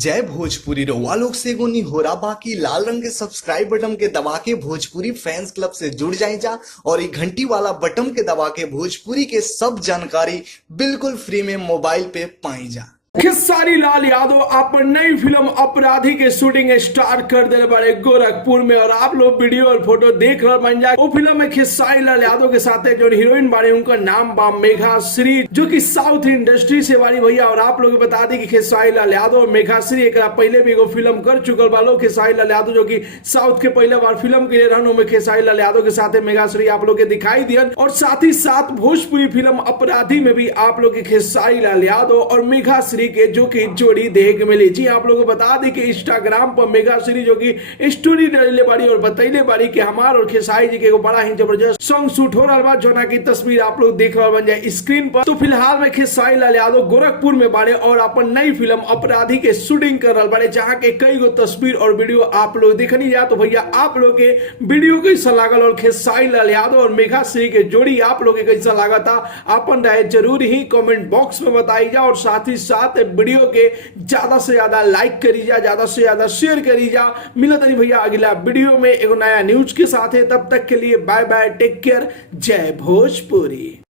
जय भोजपुरी रउआ लोग से एगो निहोरा बाकी लाल रंग के सब्सक्राइब बटन के दबा के भोजपुरी फैंस क्लब से जुड़ जाए जा और ये घंटी वाला बटन के दबा के भोजपुरी के सब जानकारी बिल्कुल फ्री में मोबाइल पे पाई जा। खेसारी लाल यादव अपन नई फिल्म अपराधी के शूटिंग स्टार्ट कर दिले बारे गोरखपुर में और आप लोग वीडियो और फोटो देख रहे बन जाए। वो फिल्म में खेसारी लाल यादव के साथ जो हीरोइन बारे उनका नाम बा मेघा श्री, जो कि साउथ इंडस्ट्री से बारी भैया। और आप लोग बता दी कि खेसारी लाल यादव और मेघा श्री एक पहले भी एगो फिल्म कर चुकल बालो। खेसारी लाल यादव जो कि साउथ के पहले बार फिल्म के लिए रहन में खेसारी लाल यादव के साथ मेघा श्री आप लोग के दिखाई दिया। और साथ ही साथ भोजपुरी फिल्म अपराधी में भी आप लोग के खेसारी लाल यादव और मेघा श्री के जो कि जोड़ी देख के मिली। जी आप लोगों को बता दें कि इंस्टाग्राम पर मेघा श्री जो कि स्टोरी डालने बारी और बतैले बारी कि हमार और खेसारी जी के बड़ा ही जबरदस्त सॉन्ग शूट हो रहा बा, जोना की तस्वीर आप लोग देख रहे बन जाए स्क्रीन पर। तो फिलहाल में खेसारी लाल यादव गोरखपुर में बारे और अपन नई फिल्म अपराधी के शूटिंग कर रहा बारे, जहां के कई गो तस्वीर और वीडियो आप लोग देखनी जा। तो भैया आप लोग के वीडियो कैसा लागल और खेसारी लाल यादव और मेघा श्री के जोड़ी आप लोग के कैसा लगा था अपन राय जरूर ही कमेंट बॉक्स में बताई जा। और साथ ही साथ वीडियो के ज्यादा से ज्यादा लाइक करी जा, ज्यादा से ज्यादा शेयर करी जा। मिलत नहीं भैया अगला वीडियो में एगो नया न्यूज के साथ है। तब तक के लिए बाय बाय, टेक केयर, जय भोजपुरी।